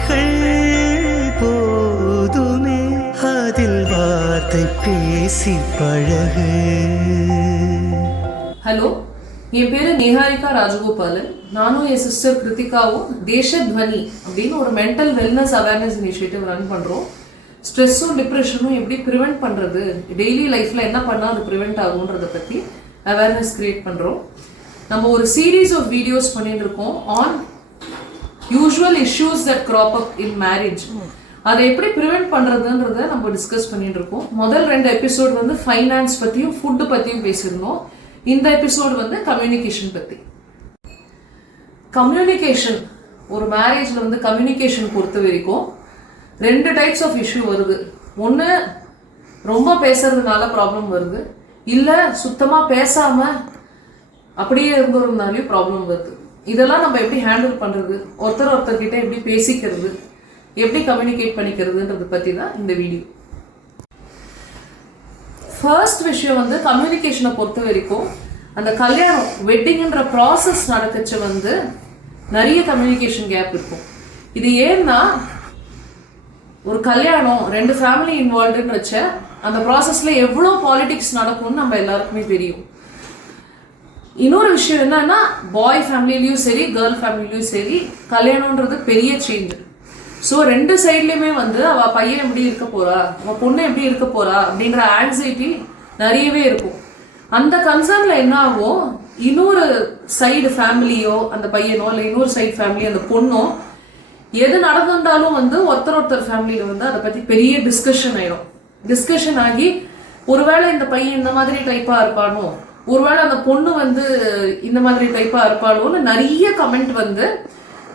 வார்த்தைகள் போதுமே, அதில் வார்த்தை பேசி பழகு. ஹலோ, என் பேரு நேஹாரிகா ராஜகோபாலன். நானும் என் சிஸ்டர் கிருத்திகாவும் தேசத்வனி அப்படின்னு ஒரு mental wellness awareness initiative run பண்றோம். ஸ்ட்ரெஸ்ஸும் டிப்ரெஷனும் எப்படி ப்ரிவெண்ட் பண்றது, டெய்லி லைஃப்ல என்ன பண்ணா அது ப்ரிவெண்ட் ஆகுன்றத பத்தி அவேர்னஸ் கிரியேட் பண்றோம். நம்ம ஒரு சீரீஸ் ஆஃப் வீடியோஸ் பண்ணிட்டு இருக்கோம் on usual issues that crop up in marriage. அதை எப்படி ப்ரிவெண்ட் பண்றதுன்றத நம்ம டிஸ்கஸ் பண்ணிட்டு இருக்கோம். முதல் 2 எபிசோட் வந்து ஃபைனான்ஸ் பத்தியும் ஃபுட்டு பத்தியும் பேசியிருந்தோம். இந்த எபிசோடு வந்து கம்யூனிகேஷன் பத்தி. கம்யூனிகேஷன், ஒரு மேரேஜ்ல வந்து கம்யூனிகேஷன் பொறுத்த வரைக்கும் 2 டைப்ஸ் ஆஃப் இஷ்யூ வருது. ஒன்று, ரொம்ப பேசுறதுனால ப்ராப்ளம் வருது, இல்லை சுத்தமாக பேசாம அப்படியே இருந்ததுனாலையும் ப்ராப்ளம் வருது. இதெல்லாம் நம்ம எப்படி ஹேண்டில் பண்றது, ஒருத்தர்கிட்ட எப்படி பேசிக்கிறது, எப்படி கம்யூனிகேட் பண்ணிக்கிறதுன்றது பத்தி தான் இந்த வீடியோ. ஃபர்ஸ்ட் விஷயம் வந்து கம்யூனிகேஷனை பொறுத்த வரைக்கும் அந்த கல்யாணம் வெட்டிங்ன்ற ப்ராசஸ் நடக்கச்சு வந்து நிறைய கம்யூனிகேஷன் கேப் இருக்கும். இது ஏன்னா ஒரு கல்யாணம் 2 ஃபேமிலி இன்வால்வ்டுன்றச்ச அந்த ப்ராசஸ்ல எவ்வளோ பாலிடிக்ஸ் நடக்கும்னு நம்ம எல்லாருக்குமே தெரியும். இன்னொரு விஷயம் என்னன்னா, பாய் ஃபேமிலிலையும் சரி கேர்ள் ஃபேமிலிலையும் சரி கல்யாணம்ன்றது பெரிய சேஞ்ச். ஸோ 2 சைட்லையுமே வந்து அவ பையன் எப்படி இருக்க போறா, அவ பொண்ணு எப்படி இருக்க போறா அப்படின்ற ஆங்ஸைட்டி நிறையவே இருக்கும். அந்த கன்சர்ன்ல என்ன ஆகும், இன்னொரு சைடு ஃபேமிலியோ அந்த பையனோ இல்லை இன்னொரு சைடு ஃபேமிலி அந்த பொண்ணோ எது நடந்திருந்தாலும் வந்து ஒருத்தர் ஃபேமிலியில வந்து அதை பத்தி பெரிய டிஸ்கஷன் ஆயிடும். டிஸ்கஷன் ஆகி ஒருவேளை இந்த பையன் இந்த மாதிரி டைப்பா இருப்பானோ, ஒருவேளை அந்த பொண்ணு வந்து இந்த மாதிரி டைப்பா இருப்பாளோன்னு நிறைய கமெண்ட் வந்து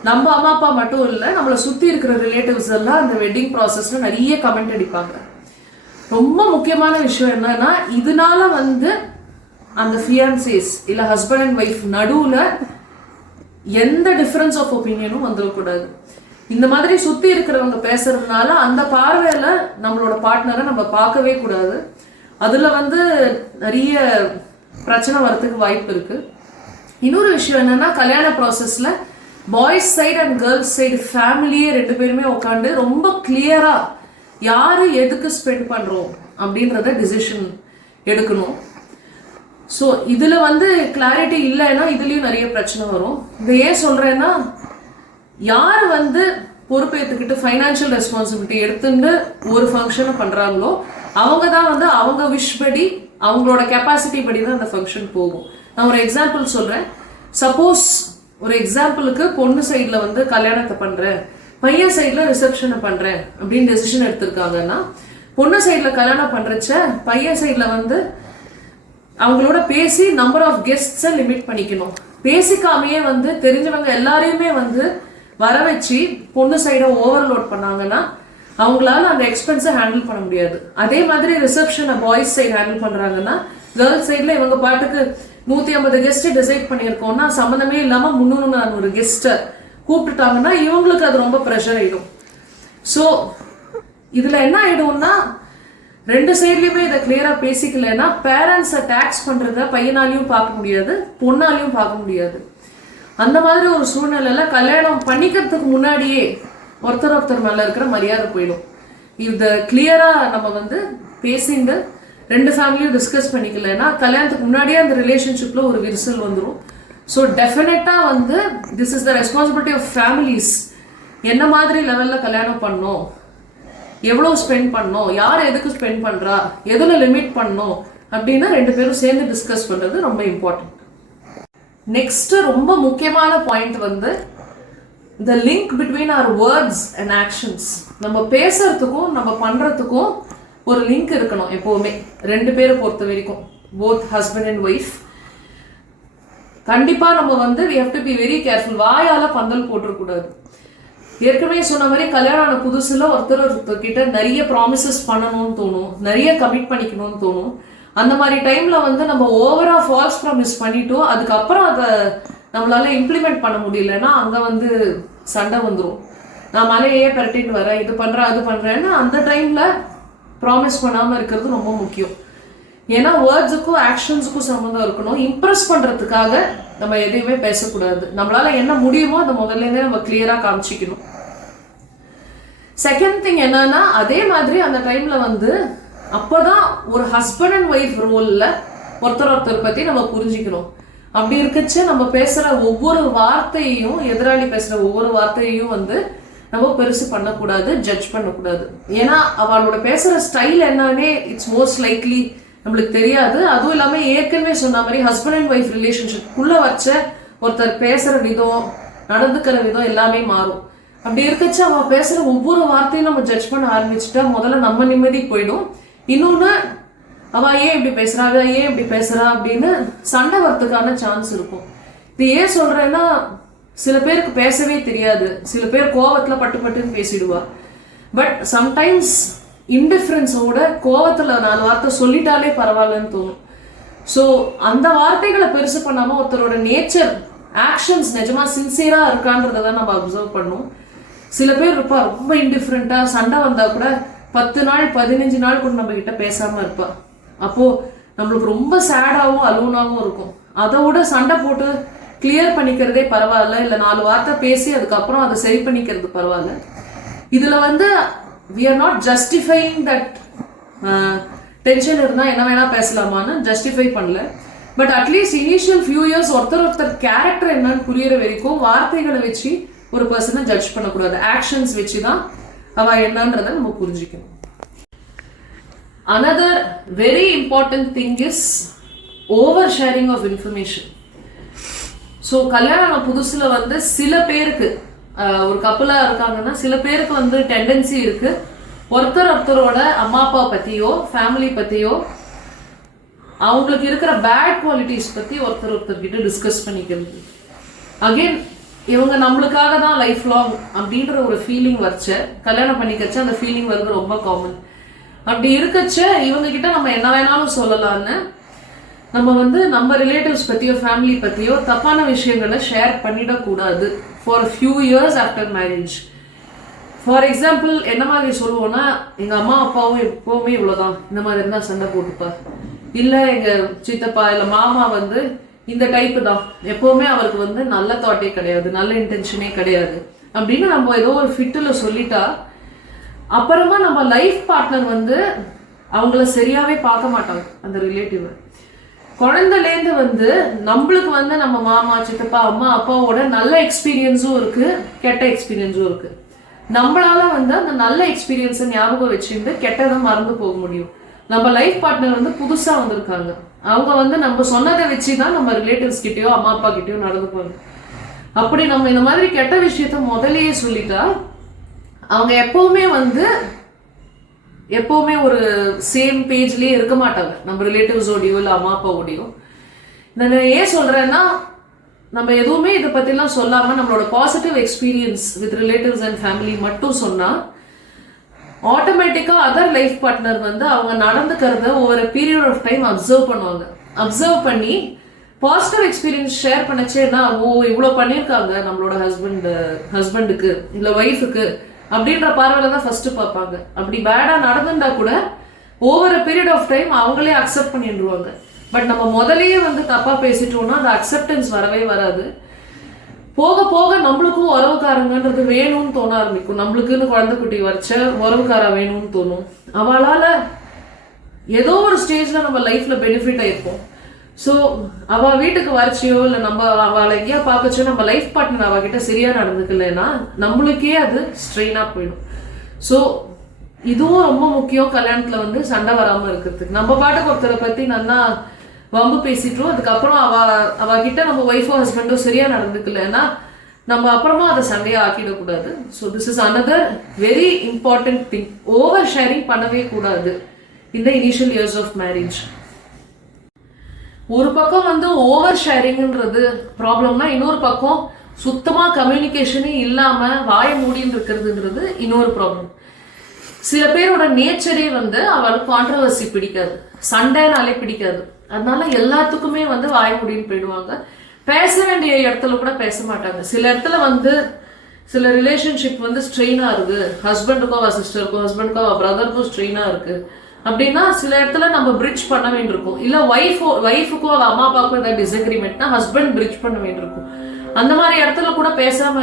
நம்ம அம்மா அப்பா மட்டும் இல்லை, நம்மளை சுற்றி இருக்கிற ரிலேட்டிவ்ஸ் எல்லாம் அந்த வெட்டிங் ப்ராசஸ்ல நிறைய கமெண்ட் அடிப்பாங்க. ரொம்ப முக்கியமான விஷயம் என்னன்னா, இதனால வந்து அந்த ஃபியான்சேஸ் இல்லை ஹஸ்பண்ட் அண்ட் ஒய்ஃப் நடுவில் எந்த டிஃபரன்ஸ் ஆஃப் ஒப்பீனியனும் வந்துடக்கூடாது. இந்த மாதிரி சுற்றி இருக்கிறவங்க பேசுறதுனால அந்த பார்வையில் நம்மளோட பார்ட்னரை நம்ம பார்க்கவே கூடாது. அதில் வந்து நிறைய பிரச்சனை வரத்துக்கு வாய்ப்பு இருக்கு. இன்னொரு விஷயம் என்னன்னா, கல்யாண ப்ராசஸ்ல boys side and girls side ஃபேமிலியே 2 பேருமே உட்காந்து ரொம்ப கிளியரா யாரு எதுக்கு ஸ்பெண்ட் பண்றோம் அப்படின்றத டிசிஷன் எடுக்கணும். ஸோ இதுல வந்து கிளாரிட்டி இல்லைன்னா இதுலயும் நிறைய பிரச்சனை வரும். இதை ஏன் சொல்றேன்னா, யார் வந்து பொறுப்பேற்றுக்கிட்டு ஃபைனான்சியல் ரெஸ்பான்சிபிலிட்டி எடுத்துட்டு ஒரு ஃபங்க்ஷனை பண்றாங்களோ அவங்க தான் வந்து அவங்க விஷ் படி அவங்களோட கெப்பாசிட்டி படி தான் அந்த ஃபங்க்ஷன் போகும். நான் ஒரு எக்ஸாம்பிள் சொல்றேன். சப்போஸ் ஒரு எக்ஸாம்பிளுக்கு பொண்ணு சைட்ல வந்து கல்யாணத்தை பண்றேன், பையன் சைட்ல ரிசப்ஷனை பண்றேன் அப்படின்னு டெசிஷன் எடுத்திருக்காங்கன்னா, பொண்ணு சைட்ல கல்யாணம் பண்றச்ச பையன் சைட்ல வந்து அவங்களோட பேசி நம்பர் ஆஃப் கெஸ்ட்ஸை லிமிட் பண்ணிக்கணும். பேசிக்காமையே வந்து தெரிஞ்சவங்க எல்லாரையுமே வந்து வர வச்சு பொண்ணு சைடை ஓவர்லோட் பண்ணாங்கன்னா அவங்களால அந்த எக்ஸ்பென்ஸை ஹேண்டில் பண்ண முடியாது. அதே மாதிரி ரிசப்ஷனை பாய்ஸ் சைடு ஹேண்டில் பண்றாங்கன்னா, கேர்ள்ஸ் சைட்ல இவங்க பாட்டுக்கு 150 கெஸ்ட் டிசைட் பண்ணியிருக்கோம்னா சம்மந்தமே இல்லாம 300-400 கெஸ்ட்டை கூப்பிட்டுட்டாங்கன்னா இவங்களுக்கு அது ரொம்ப ப்ரெஷர் ஆயிடும். ஸோ இதுல என்ன ஆயிடும்னா, 2 சைட்லயுமே இதை கிளியரா பேசிக்கலன்னா பேரண்ட்ஸை டேக்ஸ் பண்றத பையனாலையும் பார்க்க முடியாது, பொண்ணாலையும் பார்க்க முடியாது. அந்த மாதிரி ஒரு சூழ்நிலையில கல்யாணம் பண்ணிக்கிறதுக்கு முன்னாடியே ஒருத்தர் மேல இருக்கிற மரியாதை போயிடும். இதை கிளியரா நம்ம வந்து பேசிட்டு 2 ஃபேமிலியும் டிஸ்கஸ் பண்ணிக்கலன்னா கல்யாணத்துக்கு முன்னாடியே அந்த ரிலேஷன்ஷிப்ல ஒரு விரிசல் வந்துடும். ஸோ டெஃபினட்டா வந்து this is the responsibility of families. என்ன மாதிரி லெவல்ல கல்யாணம் பண்ணோம், எவ்வளோ ஸ்பெண்ட் பண்ணோம், யார் எதுக்கு ஸ்பெண்ட் பண்றா, எதுல லிமிட் பண்ணோம் அப்படின்னா 2 பேரும் சேர்ந்து டிஸ்கஸ் பண்றது ரொம்ப இம்பார்ட்டன்ட். நெக்ஸ்ட் ரொம்ப முக்கியமான பாயிண்ட் வந்து the link between our words and actions. நம்ம பேசுறதுக்கும் நம்ம பண்றதுக்கும் ஒரு லிங்க் இருக்கணும் எப்பவுமே. 2 பேரை பொறுத்த வரைக்கும் both husband and wife கண்டிப்பா நம்ம வந்து we have to be very careful. வாயால பந்தல் போட்டுறக்கூடாது. ஏற்கனவே சொன்ன மாதிரி கல்யாணம் ஆன புதுசுல ஒருத்தர்கிட்ட நிறைய ப்ராமிசஸ் பண்ணணும்னு தோணும், நிறைய கமிட் பண்ணிக்கணும்னு தோணும். அந்த மாதிரி டைம்ல வந்து நம்ம ஓவரா ஃபால்ஸ் ப்ராமிஸ் பண்ணிட்டோம், அதுக்கப்புறம் அதை நம்மளால இம்ப்ளிமெண்ட் பண்ண முடியலன்னா அங்க வந்து சண்டை வந்துடும். நான் மலையே பரட்டிட்டு வரேன், இது பண்றேன் அது பண்றேன்னு அந்த டைம்ல ப்ராமிஸ் பண்ணாம இருக்கிறது ரொம்ப முக்கியம். ஏன்னா வேர்ட்ஸுக்கும் ஆக்ஷன்ஸுக்கும் சம்மந்தம் இருக்கணும். இம்ப்ரெஸ் பண்றதுக்காக நம்ம எதையுமே பேசக்கூடாது. நம்மளால என்ன முடியுமோ அதை முதல்ல நம்ம கிளியரா காமிச்சிக்கணும். செகண்ட் திங் என்னன்னா, அதே மாதிரி அந்த டைம்ல வந்து அப்போதான் ஒரு ஹஸ்பண்ட் அண்ட் ஒய்ஃப் ரோல்ல ஒருத்தர் பத்தி நம்ம புரிஞ்சுக்கணும். அப்படி இருக்கச்சு நம்ம பேசுற ஒவ்வொரு வார்த்தையையும், எதிராளி பேசுற ஒவ்வொரு வார்த்தையையும் வந்து நம்ம பெருசு பண்ணக்கூடாது, ஜட்ஜ் பண்ணக்கூடாது. ஏன்னா அவளோட பேசுற ஸ்டைல் என்னன்னே இட்ஸ் மோஸ்ட் லைக்லி நம்மளுக்கு தெரியாது. அதுவும் இல்லாம ஏற்கனவே சொன்ன மாதிரி ஹஸ்பண்ட் அண்ட் ஒய்ஃப் ரிலேஷன்ஷிப் வச்ச ஒருத்தர் பேசுற விதம், நடந்துக்கிற விதம் எல்லாமே மாறும். அப்படி இருக்கச்சு அவன் பேசுற ஒவ்வொரு வார்த்தையும் நம்ம ஜட்ஜ் பண்ண ஆரம்பிச்சுட்டா முதல்ல நம்ம நிம்மதி போயிடும். இன்னொன்னு, அவ ஏன் இப்படி பேசுறா, அவ ஏன் இப்படி பேசுறா அப்படின்னு சண்டை வரத்துக்கான சான்ஸ் இருக்கும். இது ஏன் சொல்றேன்னா, சில பேருக்கு பேசவே தெரியாது, சில பேர் கோவத்துல பட்டுன்னு பேசிடுவா. பட் சம்டைம்ஸ் இன்டிஃபரன்ஸோட கோவத்துல 4 வார்த்தை சொல்லிட்டாலே பரவாயில்லன்னு தோணும். ஸோ அந்த வார்த்தைகளை பெருசு பண்ணாம ஒருத்தரோட நேச்சர், ஆக்ஷன்ஸ் நிஜமா சின்சியரா இருக்கான்றதான் நம்ம அப்சர்வ் பண்ணும். சில பேர் இருப்பா ரொம்ப இன்டிஃபரண்டா, சண்டை வந்தா கூட 10 நாள் 15 நாள் கூட நம்ம கிட்ட பேசாம இருப்பா. அப்போ நம்மளுக்கு ரொம்ப சேடாகவும் அலோனாகவும் இருக்கும். அதை விட சண்டை போட்டு கிளியர் பண்ணிக்கிறதே பரவாயில்ல, இல்லை 4 வார்த்தை பேசி அதுக்கப்புறம் அதை சரி பண்ணிக்கிறது பரவாயில்ல. இதுல வந்து we are not justifying that tension இருந்தா என்ன வேணா பேசலாமான்னு ஜஸ்டிஃபை பண்ணல. But at least initial few years ஒருத்தர் கேரக்டர் என்னன்னு புரியுற வரைக்கும் வார்த்தைகளை வச்சு ஒரு பர்சனை ஜட்ஜ் பண்ணக்கூடாது, ஆக்ஷன்ஸ் வச்சு தான் அவ என்னன்றதை நம்ம புரிஞ்சுக்கணும். Another very important thing is over sharing of information. So கல்யாணம் புதுசுல வந்து சில பேருக்கு, ஒரு கப்பலா இருக்காங்கன்னா சில பேருக்கு வந்து டெண்டன்சி இருக்கு ஒருத்தரோட அம்மா அப்பா பத்தியோ ஃபேமிலி பத்தியோ அவங்களுக்கு இருக்கிற பேட் குவாலிட்டிஸ் பத்தி ஒருத்தர் கிட்ட டிஸ்கஸ் பண்ணிக்கிறது. அகெயின் இவங்க நம்மளுக்காக தான் லைஃப் லாங் அப்படின்ற ஒரு ஃபீலிங் வச்ச கல்யாணம் பண்ணிக்கச்ச அந்த ஃபீலிங் வந்து ரொம்ப காமன். அப்படி இருக்கச்ச இவங்க கிட்ட நம்ம என்ன வேணாலும் சொல்லலான்னு நம்ம வந்து நம்ம ரிலேட்டிவ்ஸ் பத்தியோ ஃபேமிலி பத்தியோ தப்பான விஷயங்களை ஷேர் பண்ணிடக்கூடாது for few years after marriage. For example என்ன மாதிரி சொல்லுவோம்னா, எங்க அம்மா அப்பாவும் எப்பவுமே இவ்வளவுதான், இந்த மாதிரி இருந்தா சண்டை போட்டுப்பா, இல்ல எங்க சித்தப்பா இல்ல மாமா வந்து இந்த டைப்பு தான், எப்பவுமே அவருக்கு வந்து நல்ல தாட்டே கிடையாது, நல்ல இன்டென்ஷனே கிடையாது அப்படின்னு நம்ம ஏதோ ஒரு ஃபிட்டுல சொல்லிட்டா அப்புறமா நம்ம லைஃப் பார்ட்னர் வந்து அவங்கள சரியாவே பார்க்க மாட்டாங்க. அந்த ரிலேட்டிவ் குழந்தைலேருந்து வந்து நம்மளுக்கு வந்து நம்ம மாமா சித்தப்பா அம்மா அப்பாவோட நல்ல எக்ஸ்பீரியன்ஸும் இருக்கு, கெட்ட எக்ஸ்பீரியன்ஸும் இருக்கு. நம்மளால வந்து அந்த நல்ல எக்ஸ்பீரியன்ஸை ஞாபகம் வச்சுட்டு கெட்டதை மறந்து போக முடியும். நம்ம லைஃப் பார்ட்னர் வந்து புதுசா வந்திருக்காங்க, அவங்க வந்து நம்ம சொன்னதை வச்சுதான் நம்ம ரிலேட்டிவ்ஸ் கிட்டயோ அம்மா அப்பா கிட்டயோ நடந்துப்பாங்க. அப்படி நம்ம இந்த மாதிரி கெட்ட விஷயத்த முதலையே சொல்லிட்டா அவங்க எப்பவுமே ஒரு சேம் பேஜ்லயே இருக்க மாட்டாங்க நம்ம ரிலேட்டிவ்ஸோடையோ இல்லை அம்மா அப்பாவோடையோ. நான் ஏன் சொல்றேன்னா, நம்ம எதுவுமே இதை பத்திலாம் சொல்லாம நம்மளோட positive experience with relatives and family மட்டும் சொன்னா ஆட்டோமேட்டிக்கா அதர் லைஃப் பார்ட்னர் வந்து அவங்க நடந்துக்கிறத ஒவ்வொரு பீரியட் ஆஃப் டைம் அப்சர்வ் பண்ணுவாங்க. அப்சர்வ் பண்ணி பாசிட்டிவ் எக்ஸ்பீரியன்ஸ் ஷேர் பண்ணச்சேன்னா, ஓ இவ்வளோ பண்ணியிருக்காங்க நம்மளோட ஹஸ்பண்டுக்கு இல்லை ஒய்ஃபுக்கு அப்படின்ற பார்வையில தான் ஃபர்ஸ்ட் பார்ப்பாங்க. அப்படி பேடா நடந்துட்டா கூட ஓவர் பீரியட் ஆஃப் டைம் அவங்களே அக்செப்ட் பண்ணிடுவாங்க. பட் நம்ம முதலையே வந்து தப்பா பேசிட்டோம்னா அந்த அக்செப்டன்ஸ் வரவே வராது. போக போக நம்மளுக்கும் உறவுக்காரங்கன்றது வேணும்னு தோண ஆரம்பிக்கும். நம்மளுக்குன்னு குழந்தை குட்டி வச்ச உறவுக்காரா வேணும்னு தோணும். அவளால ஏதோ ஒரு ஸ்டேஜ்ல நம்ம லைஃப்ல பெனிஃபிட் ஆயிருப்போம். ஸோ அவ வீட்டுக்கு வரைச்சியோ இல்லை நம்ம அவளை எங்கேயா பார்க்கச்சோ நம்ம லைஃப் பார்ட்னர் அவகிட்ட சரியா நடந்துக்கலன்னா நம்மளுக்கே அது ஸ்ட்ரெயினா போயிடும். ஸோ இதுவும் ரொம்ப முக்கியம் கல்யாணத்துல வந்து சண்டை வராம இருக்கிறதுக்கு. நம்ம பாட்டுக்கு ஒருத்தரை பத்தி நல்லா வம்பு பேசிட்டோம், அதுக்கப்புறம் அவகிட்ட நம்ம ஒய்ஃபோ ஹஸ்பண்டோ சரியா நடந்துக்கலன்னா நம்ம அப்புறமா அதை சண்டையா ஆக்கிடக்கூடாது. So this is another very important thing. Over sharing பண்ணவே கூடாது இந்த இனிஷியல் இயர்ஸ் ஆஃப் மேரேஜ். ஒரு பக்கம் வந்து ஓவர் ஷேரிங்ன்றது ப்ராப்ளம்னா, இன்னொரு பக்கம் சுத்தமா கம்யூனிகேஷனே இல்லாம வாய மூடின்னு இருக்கிறதுன்றது இன்னொரு ப்ராப்ளம். சில பேரோட நேச்சரே வந்து அவளுக்கு கான்ட்ரவர்சி பிடிக்காது, சண்டைனாலே பிடிக்காது. அதனால எல்லாத்துக்குமே வந்து வாய மூடின்னு போயிடுவாங்க. பேச வேண்டிய இடத்துல கூட பேச மாட்டாங்க. சில இடத்துல வந்து சில ரிலேஷன்ஷிப் வந்து ஸ்ட்ரெயினா இருக்கு, ஹஸ்பண்டுக்கோ அவ சிஸ்டருக்கோ ஹஸ்பண்டுக்கோ அவ பிரதருக்கோ ஸ்ட்ரெயினா இருக்கு அப்படின்னா சில இடத்துல நம்ம பிரிட்ஜ் பண்ண வேண்டியிருக்கும். இல்ல ஒய்ஃபுக்கோ அவ அம்மா அப்பாவுக்கும் ஏதாவது டிஸ்அக்ரிமெண்ட்னா ஹஸ்பண்ட் பிரிட்ஜ் பண்ண வேண்டியிருக்கும். அந்த மாதிரி இடத்துல கூட பேசாம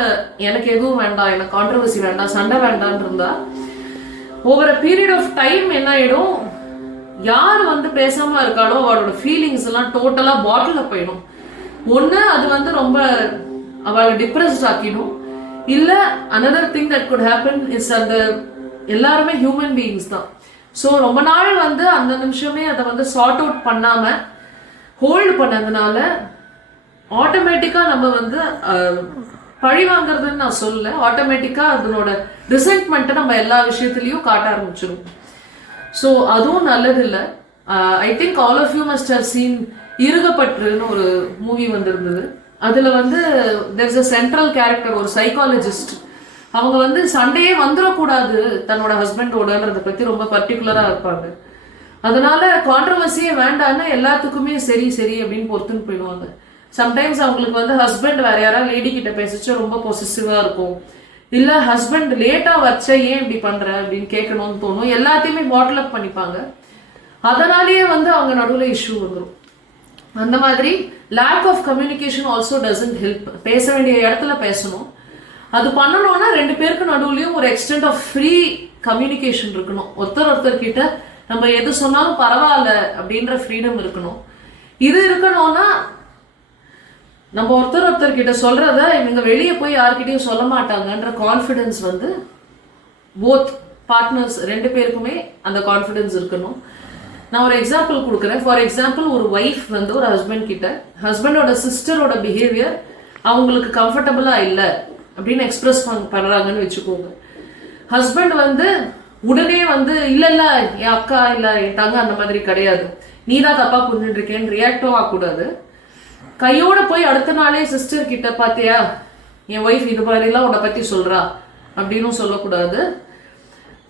எனக்கு எதுவும் வேண்டாம், எனக்கு கான்ட்ரவர்சி வேண்டாம், சண்டை வேண்டாம்னு இருந்தா ஓவர் பீரியட் ஆஃப் டைம் என்ன ஆயிடும், யார் வந்து பேசாம இருக்காளோ அவளோட ஃபீலிங்ஸ் எல்லாம் டோட்டலா பாட்டில் போயிடும். ஒண்ணு அது வந்து ரொம்ப அவளை டிப்ரெஸ்ட் ஆக்கிடும். இல்ல another thing that could happen is அந்த எல்லாருமே ஹியூமன் பீயிங்ஸ் தான். ஸோ ரொம்ப நாள் வந்து அந்த நிமிஷமே அதை வந்து சார்ட் அவுட் பண்ணாம ஹோல்டு பண்ணதுனால ஆட்டோமேட்டிக்கா நம்ம வந்து பழி வாங்குறதுன்னு நான் சொல்லல, ஆட்டோமேட்டிக்கா அதனோட ரிசென்ட்மெண்ட்டை நம்ம எல்லா விஷயத்துலயும் காட்ட ஆரம்பிச்சிடும். ஸோ அதுவும் நல்லது இல்லை. I think all of you must have seen இருகப்பற்றுன்னு ஒரு மூவி வந்திருந்தது. அதுல வந்து there is a central character, ஒரு சைக்காலஜிஸ்ட். அவங்க வந்து சண்டையே வந்துடக்கூடாது தன்னோட ஹஸ்பண்டோடன்றத பத்தி ரொம்ப பர்டிகுலரா இருப்பாங்க. அதனால கான்ட்ரவர்சியே வேண்டான்னு எல்லாத்துக்குமே சரி சரி அப்படின்னு பொறுத்துன்னு போயிடுவாங்க. சம்டைம்ஸ் அவங்களுக்கு வந்து ஹஸ்பண்ட் வேற யாராவது லேடி கிட்ட பேசிச்சு ரொம்ப பொசிசிவா இருக்கும், இல்ல ஹஸ்பண்ட் லேட்டா வச்ச ஏன் இப்படி பண்ற அப்படின்னு கேட்கணும்னு தோணும். எல்லாத்தையுமே பாட்டில் அப் பண்ணிப்பாங்க. அதனாலேயே வந்து அவங்க நடுவில் இஷ்யூ வந்துடும். அந்த மாதிரி lack of communication also doesn't help. பேச வேண்டிய இடத்துல பேசணும். அது பண்ணணும்னா ரெண்டு பேருக்கு நடுவுலையும் ஒரு எக்ஸ்டென்ட் ஆஃப் ஃப்ரீ கம்யூனிகேஷன் இருக்கணும். ஒருத்தர் கிட்ட நம்ம எது சொன்னாலும் பரவாயில்ல அப்படின்ற ஃப்ரீடம் இருக்கணும். இது இருக்கணும்னா நம்ம ஒருத்தர் கிட்ட சொல்றத இவங்க வெளியே போய் யார்கிட்டயும் சொல்ல மாட்டாங்கன்ற கான்ஃபிடன்ஸ் வந்து போத் பார்ட்னர்ஸ் ரெண்டு பேருக்குமே அந்த கான்ஃபிடன்ஸ் இருக்கணும். நான் ஒரு எக்ஸாம்பிள் கொடுக்குறேன். ஃபார் எக்ஸாம்பிள், ஒரு ஒய்ஃப் வந்து ஒரு ஹஸ்பண்ட் கிட்ட ஹஸ்பண்டோட சிஸ்டரோட பிஹேவியர் அவங்களுக்கு கம்ஃபர்டபுளா இல்லை அப்படின்னு எக்ஸ்பிரஸ் பண்றாங்கன்னு வச்சுக்கோங்க. ஹஸ்பண்ட் வந்து உடனே வந்து இல்ல இல்ல என் அக்கா இல்ல என் தங்க அந்த மாதிரி கிடையாது, நீ தான் தப்பா புரிஞ்சுட்டு இருக்கேன்னு ரியாக்டும் ஆகக்கூடாது. கையோட போய் அடுத்த நாளே சிஸ்டர் கிட்ட பாத்தியா என் ஒய்ஃப் இது மாதிரிலாம் உன்னை பத்தி சொல்றா அப்படின்னு சொல்லக்கூடாது.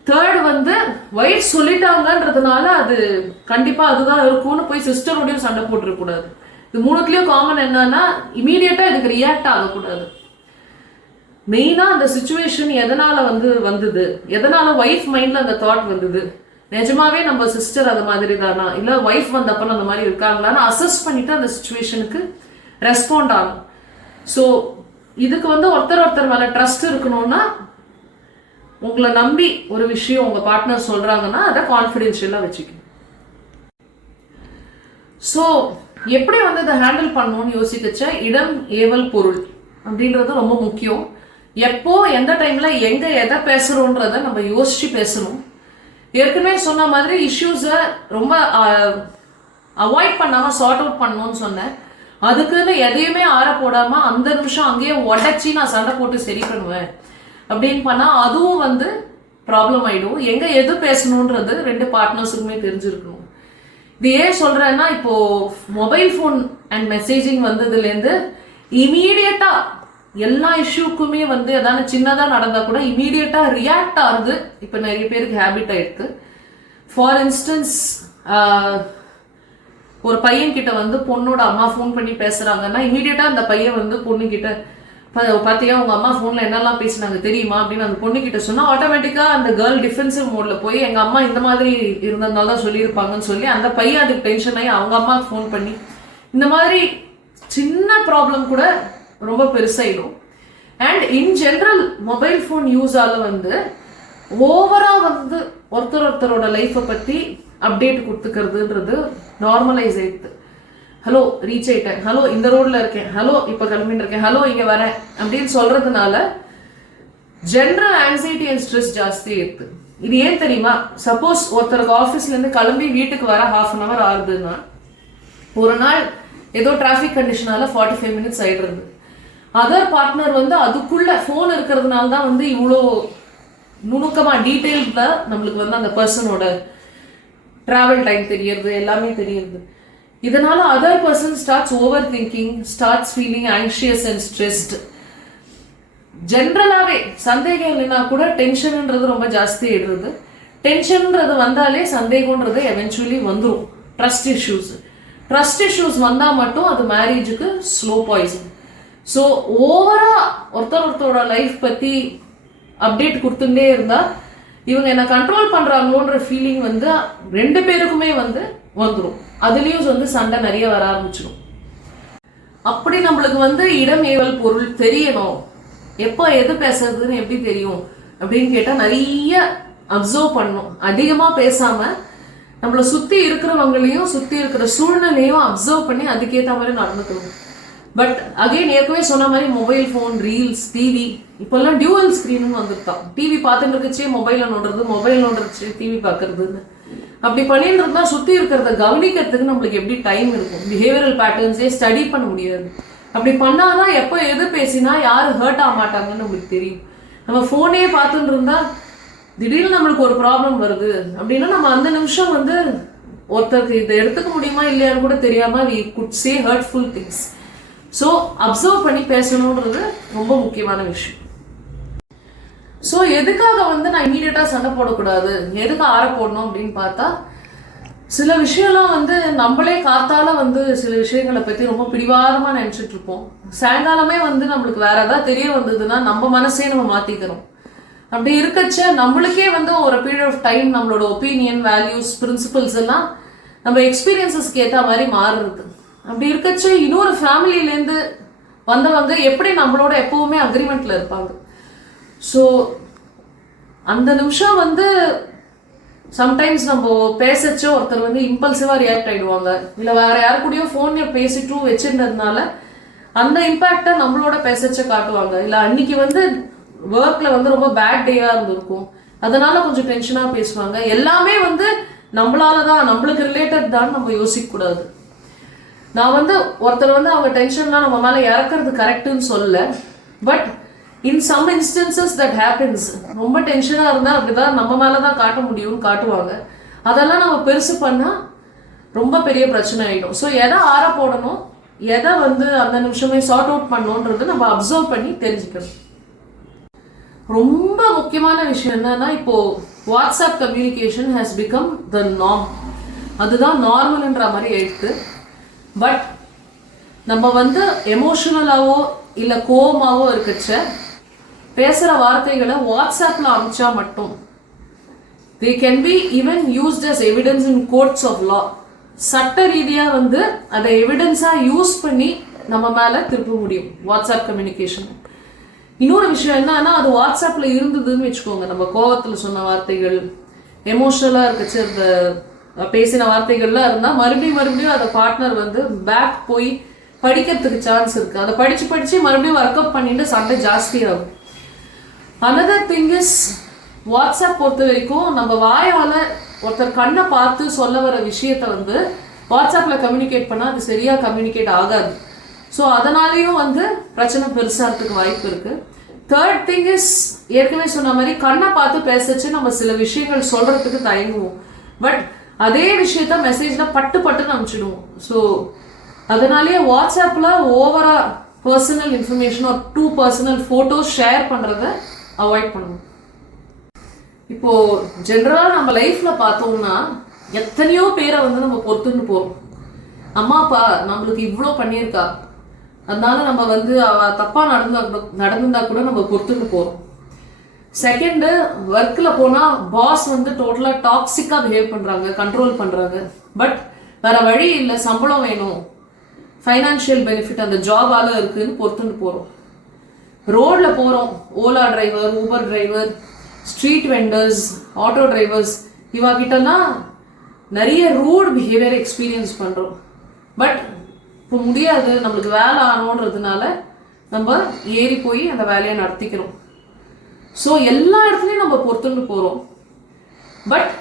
தேர்ட் வந்து ஒய்ஃப் சொல்லிட்டாங்கன்றதுனால அது கண்டிப்பா அதுதான் இருக்கும்னு போய் சிஸ்டரோடையும் சண்டை போட்டுருக்கூடாது. இது மூணுத்துலயும் காமன் என்னன்னா இமீடியட்டா இதுக்கு ரியாக்ட் ஆகக்கூடாது. மெயினா அந்த சிச்சுவேஷன் எதனால வந்தது, எதனால ஒய்ஃப் மைண்ட்ல அந்த தாட் வந்தது, நிஜமாவே நம்ம சிஸ்டர் அது மாதிரி தானா இல்ல ஒய்ஃப் வந்தப்ப அந்த மாதிரி இருக்காங்களான்னு அசஸ் பண்ணிட்டு அந்த சிச்சுவேஷனுக்கு ரெஸ்பாண்ட் ஆகும். ஸோ இதுக்கு வந்து ஒருத்தர் மேல ட்ரஸ்ட் இருக்கணும்னா உங்களை நம்பி ஒரு விஷயம் உங்க பார்ட்னர் சொல்றாங்கன்னா அதை கான்ஃபிடென்ஷியலா வச்சுக்கணும். ஸோ எப்படி வந்து இதை ஹேண்டில் பண்ணணும்னு யோசிக்கச்ச இடம் ஏவல் பொருள் அப்படின்றது ரொம்ப முக்கியம். எப்போ எந்த டைம்ல எங்க எதை பேசுறோன்றத நம்ம யோசிச்சு பேசணும். ஏற்கனவே சொன்ன மாதிரி இஷ்யூஸை ரொம்ப அவாய்ட் பண்ணாம சார்ட் அவுட் பண்ணணும்னு சொன்னேன். அதுக்குன்னு எதையுமே ஆற போடாம அந்த நிமிஷம் அங்கேயே உடச்சி நான் சண்டை போட்டு சரி பண்ணுவேன் அப்படின்னு பண்ணா அதுவும் வந்து ப்ராப்ளம் ஆயிடும். எங்க எது பேசணுன்றது ரெண்டு பார்ட்னர்ஸுக்குமே தெரிஞ்சிருக்கணும். இது ஏன் சொல்றேன்னா, இப்போ மொபைல் ஃபோன் அண்ட் மெசேஜிங் வந்ததுலேருந்து இமீடியட்டா எல்லா இஷ்யூக்குமே வந்து எதாவது சின்னதா நடந்தா கூட இமீடியட்டா ரியாக்ட் ஆகுது இப்ப நிறைய பேருக்கு ஹேபிட் ஆயிருக்கு. ஃபார் இன்ஸ்டன்ஸ், ஒரு பையன் கிட்ட வந்து பொண்ணோட அம்மா ஃபோன் பண்ணி பேசுறாங்கன்னா இமீடியட்டா அந்த பையன் வந்து பொண்ணு கிட்ட பாத்தியா உங்க அம்மா போன்ல என்னெல்லாம் பேசினாங்க தெரியுமா அப்படின்னு அந்த பொண்ணு கிட்ட சொன்னா ஆட்டோமேட்டிக்கா அந்த கேர்ள் டிஃபென்சிவ் மோட்ல போய் எங்க அம்மா இந்த மாதிரி இருந்ததுனால தான் சொல்லியிருப்பாங்கன்னு சொல்லி அந்த பையன் அதுக்கு டென்ஷன் ஆகி அவங்க அம்மாவுக்கு ஃபோன் பண்ணி இந்த மாதிரி சின்ன ப்ராப்ளம் கூட ரொம்ப பெருசாயிடும். And in general mobile phone யூஸால வந்து ஓவரா வந்து ஒருத்தரோட லைஃப்பை பத்தி அப்டேட் கொடுத்துக்கிறதுன்றது நார்மலைஸ் ஆயிடுது. ஹலோ ரீச் ஆயிட்டேன், ஹலோ இந்த ரோட்ல இருக்கேன், ஹலோ இப்ப கிளம்பிட்டு இருக்கேன், ஹலோ இங்க வரேன் அப்படின்னு சொல்றதுனால ஜென்ரல் ஆங்ஸைட்டி அண்ட் ஸ்ட்ரெஸ் ஜாஸ்தி இருக்கு. இது ஏன் தெரியுமா? சப்போஸ் ஒருத்தருக்கு ஆஃபீஸ்ல இருந்து கிளம்பி வீட்டுக்கு வர 1/2 hour ஆகுதுன்னா ஒரு நாள் ஏதோ டிராஃபிக் கண்டிஷனால 45 minutes ஆயிடுறது. அதர் பார்ட்னர் வந்து அதுக்குள்ள போன் இருக்கிறதுனால தான் வந்து இவ்வளோ நுணுக்கமா டீட்டெயில்ல நம்மளுக்கு வந்து அந்த பர்சனோட டிராவல் டைம் தெரியறது, எல்லாமே தெரியறது. இதனால other person starts over thinking, starts feeling anxious and stressed. ஜென்ரலாவே சந்தேகம் இல்லைன்னா கூட டென்ஷன்ன்றது ரொம்ப ஜாஸ்தி ஆயிடுறது. டென்ஷன்ன்றது வந்தாலே சந்தேகம்ன்றது எவென்ச்சுவலி வந்துடும். ட்ரஸ்ட் இஷ்யூஸ் வந்தா மட்டும் அது மேரேஜுக்கு ஸ்லோ பாய்சன். ஸோ ஓவரா ஒருத்தரோட லைஃப் பத்தி அப்டேட் கொடுத்துட்டே இருந்தா இவங்க என்ன கண்ட்ரோல் பண்றாங்களோன்ற ஃபீலிங் வந்து ரெண்டு பேருக்குமே வந்து வந்துடும். அதுலயும் வந்து சண்டை நிறைய வர ஆரம்பிச்சிடும். அப்படி நம்மளுக்கு வந்து இடம் ஏவல் பொருள் தெரியணும், எப்போ எது பேசுறதுன்னு எப்படி தெரியும் அப்படின்னு கேட்டா நிறைய அப்சர்வ் பண்ணணும். அதிகமா பேசாம நம்மளை சுத்தி இருக்கிறவங்களையும் சுத்தி இருக்கிற சூழ்நிலையும் அப்சர்வ் பண்ணி அதுக்கேற்ற மாதிரி நடந்துக்கணும். பட் அகைன் ஏற்கனவே சொன்ன மாதிரி மொபைல் ஃபோன், ரீல்ஸ், டிவி, இப்பெல்லாம் டியூவல் ஸ்கிரீன் வந்துருக்கான். டிவி பார்த்துட்டு இருக்கச்சே மொபைல நோண்டுறது, மொபைல் நோண்டுறச்சு டிவி பார்க்கறதுன்னு அப்படி பண்ணிட்டு இருந்தா சுத்தி இருக்கிறத கவனிக்கிறதுக்கு நம்மளுக்கு எப்படி டைம் இருக்கும்? பிஹேவியரல் பேட்டர்ன்ஸே ஸ்டடி பண்ண முடியாது. அப்படி பண்ணாதான் எப்போ எது பேசினா யாரும் ஹர்ட் ஆக மாட்டாங்கன்னு நம்மளுக்கு தெரியும். நம்ம ஃபோனே பார்த்துட்டு இருந்தா திடீர்னு நம்மளுக்கு ஒரு ப்ராப்ளம் வருது அப்படின்னா நம்ம அந்த நிமிஷம் வந்து ஒருத்தருக்கு இதை எடுத்துக்க முடியுமா இல்லையான்னு கூட தெரியாம we could say hurtful things. So observe பண்ணி பேசணுன்றது ரொம்ப முக்கியமான விஷயம். ஸோ எதுக்காக வந்து நான் இமீடியட்டாக சண்டை போடக்கூடாது, எதுக்கு ஆற போடணும் அப்படின்னு பார்த்தா, சில விஷயம்லாம் வந்து நம்மளே காத்தால வந்து சில விஷயங்களை பற்றி ரொம்ப பிடிவாதமாக நினச்சிட்டு இருப்போம். சாயங்காலமே வந்து நம்மளுக்கு வேற ஏதாவது தெரிய வந்ததுன்னா நம்ம மனசே நம்ம மாற்றிக்கிறோம். அப்படி இருக்கச்ச நம்மளுக்கே வந்து ஒரு பீரியட் ஆஃப் டைம் நம்மளோட ஒப்பீனியன், வேல்யூஸ், பிரின்சிபல்ஸ் எல்லாம் நம்ம எக்ஸ்பீரியன்ஸஸ்க்கு ஏற்ற மாதிரி மாறுறது. அப்படி இருக்கச்சு இன்னொரு ஃபேமிலியிலேருந்து வந்தவங்க எப்படி நம்மளோட எப்பவுமே அக்ரிமெண்ட்ல இருப்பாங்க. ஸோ அந்த நிமிஷம் வந்து சம்டைம்ஸ் நம்ம பேசச்சோ ஒருத்தர் வந்து இம்பல்சிவா ரியாக்ட் ஆயிடுவாங்க, இல்லை வேற யாரு கூடயும் ஃபோன்ல பேசிட்டும் வச்சிருந்ததுனால அந்த இம்பாக்டை நம்மளோட பேசச்ச காட்டுவாங்க. இல்லை அன்னைக்கு வந்து ஒர்க்ல வந்து ரொம்ப பேட் டேயா இருந்திருக்கும், அதனால கொஞ்சம் டென்ஷனா பேசுவாங்க. எல்லாமே வந்து நம்மளாலதான், நம்மளுக்கு ரிலேட்டட் தான் நம்ம யோசிக்க கூடாது. நான் வந்து ஒருத்தர் வந்து அவங்க டென்ஷன்லாம் நம்ம மேல இறக்குறது கரெக்டுன்னு சொல்ல, but in some instances that happens. ரொம்ப டென்ஷனா இருந்தா அப்படிதான் நம்ம மேலதான் காட்ட முடியும்னு காட்டுவாங்க. அதெல்லாம் நம்ம பெருசு பண்ணா ரொம்ப பெரிய பிரச்சனை ஆயிடும். ஸோ எதை ஆற போடணும், எதை வந்து அந்த நிமிஷமே சார்ட் அவுட் பண்ணணுன்றது நம்ம அப்சர்வ் பண்ணி தெரிஞ்சுக்கணும். ரொம்ப முக்கியமான விஷயம் என்னன்னா, இப்போ WhatsApp communication has become the norm. அதுதான் நார்மல்ன்ற மாதிரி எடுத்து. பட் நம்ம வந்து எமோஷனலாவோ இல்லை கோவமாவோ இருக்கச்ச பேசுகிற வார்த்தைகளை வாட்ஸ்அப்பில் அனுப்பிச்சா மட்டும் they can be even used as evidence in courts of law. சட்ட ரீதியாக வந்து அதை எவிடன்ஸாக யூஸ் பண்ணி நம்ம மேலே திருப்ப முடியும் வாட்ஸ்அப் கம்யூனிகேஷன். இன்னொரு விஷயம் என்னன்னா, அது வாட்ஸ்அப்ல இருந்ததுன்னு வச்சுக்கோங்க, நம்ம கோவத்துல சொன்ன வார்த்தைகள், எமோஷனலா இருக்கச்சு அந்த பேசின வார்த்தைகள்லாம் இருந்தா மறுபடியும் அதை பார்ட்னர் வந்து பேக் போய் படிக்கிறதுக்கு சான்ஸ் இருக்கு. அதை படிச்சு மறுபடியும் ஒர்க் அப் பண்ணிட்டு சண்டை ஜாஸ்தி ஆகும். அனதர் திங் இஸ், வாட்ஸ்அப் பொறுத்த வரைக்கும் நம்ம வாயால ஒருத்தர் கண்ணை பார்த்து சொல்ல வர விஷயத்த வந்து வாட்ஸ்அப்ல கம்யூனிகேட் பண்ணா அது சரியா கம்யூனிகேட் ஆகாது. ஸோ அதனாலேயும் வந்து பிரச்சனை பெருசாகிறதுக்கு வாய்ப்பு இருக்கு. தேர்ட் திங் இஸ், ஏற்கனவே சொன்ன மாதிரி கண்ணை பார்த்து பேசச்சு நம்ம சில விஷயங்கள் சொல்றதுக்கு தயங்குவோம். பட் அதே விஷயத்த மெசேஜ்ல பட்டுன்னு அனுப்பிச்சிடுவோம். ஸோ அதனாலேயே வாட்ஸ்அப்ல ஓவரா பர்சனல் இன்ஃபர்மேஷன் ஒரு 2 பர்சனல் போட்டோஸ் ஷேர் பண்றத அவாய்ட் பண்ணணும். இப்போ ஜென்ரலா நம்ம லைஃப்ல பார்த்தோம்னா எத்தனையோ பேரை வந்து நம்ம பொறுத்துன்னு போறோம். அம்மா அப்பா நம்மளுக்கு இவ்வளோ பண்ணியிருக்கா, அதனால நம்ம வந்து தப்பா நடந்திருந்தா கூட நம்ம பொறுத்துன்னு போறோம். செகண்ட், ஒர்க்ல போனா பாஸ் வந்து டோட்டலா டாக்ஸிக்கா பிஹேவ் பண்றாங்க, கண்ட்ரோல் பண்றாங்க. பட் வேற வழி இல்லை, சம்பளம் வேணும், ஃபைனான்சியல் பெனிஃபிட் அந்த ஜாபால இருக்குன்னு பொறுத்துன்னு போறோம். ரோட்ல போறோம், Ola driver, Uber driver, street vendors, auto drivers, இவா கிட்டலாம் நிறைய ரூட் பிஹேவியர் எக்ஸ்பீரியன்ஸ் பண்றோம். பட் இப்போ முடியாது, நம்மளுக்கு வேலை ஆனோன்றதுனால நம்ம ஏறி போய் அந்த வேலையை நடத்திக்கிறோம். ஸோ எல்லா இடத்துலையும் நம்ம பொறுத்துன்னு போகிறோம். பட்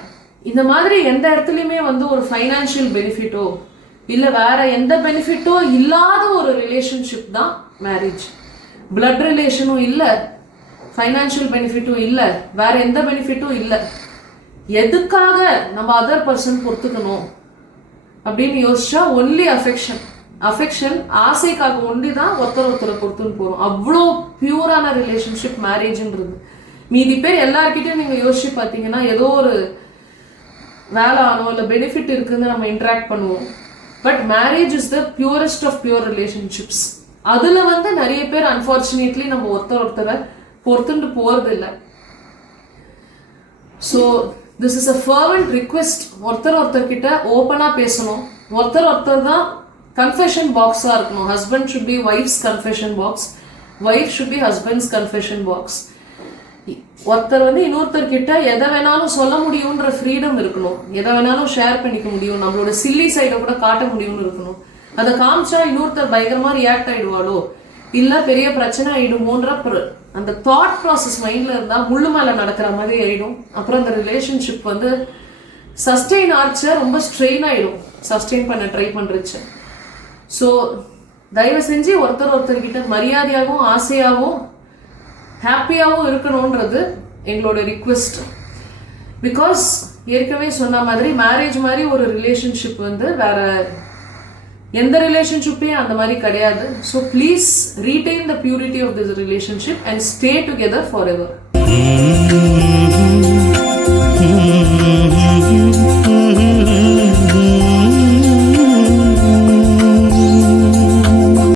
இந்த மாதிரி எந்த இடத்துலையுமே வந்து ஒரு ஃபைனான்ஷியல் பெனிஃபிட்டோ இல்லை வேற எந்த பெனிஃபிட்டோ இல்லாத ஒரு ரிலேஷன்ஷிப் தான் மேரேஜ். பிளட் ரிலேஷனும் இல்லை, ஃபைனான்ஷியல் பெனிஃபிட்டும் இல்லை, வேற எந்த பெனிஃபிட்டும் இல்லை. எதுக்காக நம்ம அதர் பர்சன் பொறுத்துக்கணும் அப்படின்னு யோசிச்சா ஒன்லி அஃபெக்ஷன் ஆசைக்காக ஒண்டி தான் ஒருத்தரை பொறுத்துன்னு போறோம். அவ்வளோ பியூரான ரிலேஷன்ஷிப் மேரேஜ்ன்றது. மீதி பேர் எல்லார்கிட்டையும் நீங்க யோசிச்சு பார்த்தீங்கன்னா ஏதோ ஒரு வேலை ஆனோ இல்லை பெனிஃபிட் இருக்குன்னு நம்ம இன்டராக்ட் பண்ணுவோம். But marriage is the purest of pure relationships. அதுல வந்து நிறைய பேர் அன்பார்ச்சுனேட்லி நம்ம ஒருத்தரை பொறுத்துட்டு போறது இல்லை. So this is a fervent request, ஒருத்தர் கிட்ட ஓப்பனா பேசணும். ஒருத்தர் தான் கன்ஃபெஷன் பாக்ஸாக இருக்கணும். Husband should be wife's confession box, wife should be husband's confession box. ஒருத்தர் வந்து இன்னொருத்தர்கிட்ட எதை வேணாலும் சொல்ல முடியுன்ற ஃப்ரீடம் இருக்கணும், எதை வேணாலும் ஷேர் பண்ணிக்க முடியும், நம்மளோட சில்லி சைடை கூட காட்ட முடியும்னு இருக்கணும். அதை காமிச்சா இன்னொருத்தர் பயங்கரமாக ரியாக்ட் ஆகிடுவாளோ இல்லை பெரிய பிரச்சனை ஆகிடுமோன்ற அந்த தாட் ப்ராசஸ் மைண்டில் இருந்தால் முள்ளு மேலே நடக்கிற மாதிரி ஆகிடும். அப்புறம் அந்த ரிலேஷன்ஷிப் வந்து சஸ்டெயின் ஆச்சு ரொம்ப ஸ்ட்ரெயின் ஆகிடும், சஸ்டெயின் பண்ண ட்ரை பண்ணுறச்சு. ஸோ தயவு செஞ்சு ஒருத்தர்கிட்ட மரியாதையாகவும் ஆசையாகவும் ஹாப்பியாகவும் இருக்கணுன்றது எங்களோட ரிக்வெஸ்ட். பிகாஸ் ஏற்கனவே சொன்ன மாதிரி மேரேஜ் மாதிரி ஒரு ரிலேஷன்ஷிப் வந்து வேற எந்த ரிலேஷன்ஷிப்பே அந்த மாதிரி கிடையாது. So please retain the purity of this relationship and stay together for ever.